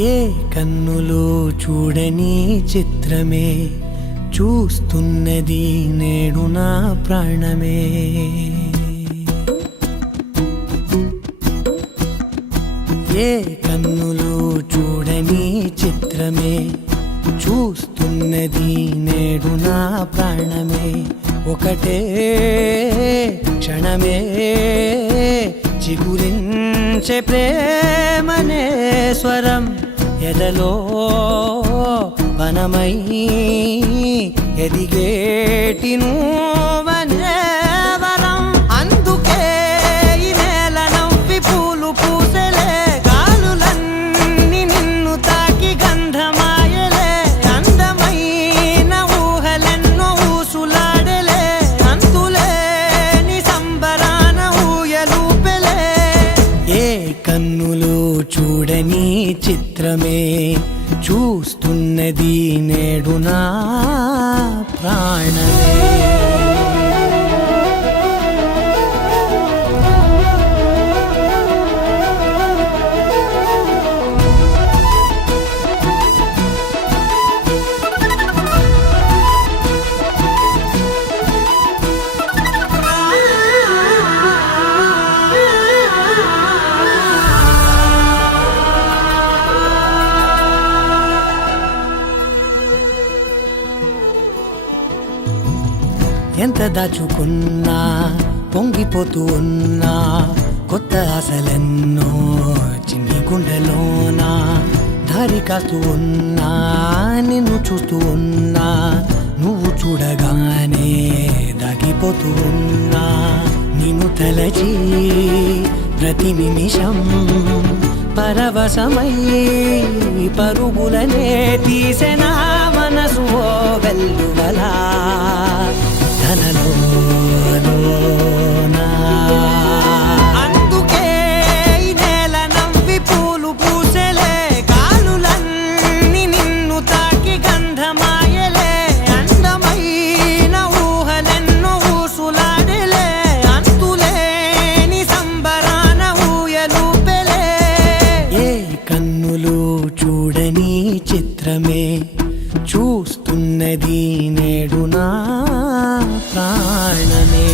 ఏ కన్నులు చూడని చిత్రమే చూస్తున్నది నేడు నా ప్రాణమే. ఏ కన్నులు చూడని చిత్రమే చూస్తున్నది నేడు నా ప్రాణమే. ఒకటే క్షణమే చిగురించే ప్రేమనే స్వరం ఎదలో వనమై ఎదిగేటి నువ్వనే వరం. అందుకే ఈ నేల నవ్వి పూలు పూసెలే, గాలులన్నీ నిన్ను తాకి గంధమాయలే. అందమైన ఊహలెన్నో ఊసులాడలే, అంతులేని సంబరాన ఊయలూపెలే. ఏ కన్నులు చూడని చిత్రమే చూస్తున్నది నేడు నా ప్రాణమే. ఎంత దాచుకున్నా పొంగిపోతూ ఉన్నా, కొత్త ఆశలెన్నో చిన్ని గుండెలోనా దారి కాస్తూ ఉన్నా. నిన్ను చూస్తూ ఉన్నా, నువ్వు చూడగానే దాగిపోతూ ఉన్నా. నిన్ను తలచి ప్రతి నిమిషం పరవశమై పరుగులనే తీసెనా మనసు ఓ వెల్లువలా ధనలోనా. అందుకే ఈ నేల నవ్వి పూలు పూసెలే, గాలులన్నీ నిన్ను తాకి గంధమాయలే. అందమైన ఊహలెన్నో ఊసులాడలే, అంతులేని సంబరాన ఊయలూపెలే. ఏ కన్నులు చూడని చిత్రమే చూస్తున్నది నేడు నా ప్రాణమే.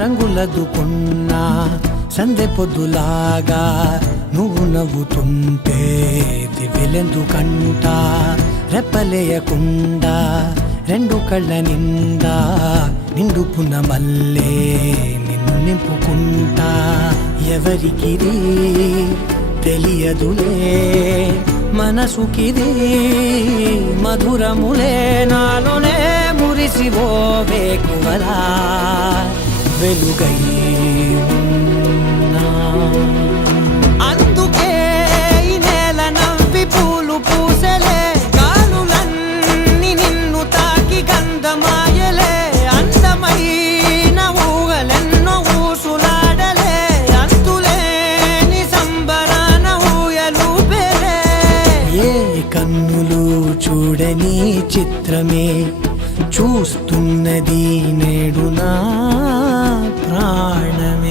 రంగులదుకున్నా సందె పొద్దులాగా నువ్వు నవ్వుతుంటే దివ్వెలెందుకంట. రెప్పలేయకుండా రెండు కళ్ళ నిండా నిండుకున్న మల్లే నిన్ను నింపుకుంటా. ఎవరికిది తెలియదులే మనసుకిది మధురములే, నాలోనే మురిసివో వేకువలా వెలుగై ఉన్నా. అందుకే ఈ నేల నవ్వి పూలు పూసెలే, గాలులన్నీ నిన్ను తాకి గంధమాయలే. అందమైన ఊహలెన్నో ఊసులాడలే, అంతులేని సంబరాన ఊయలూపెలే. ఏ కన్నులు చూడని చిత్రమే చూస్తున్నది నేడు నా ప్రాణమే.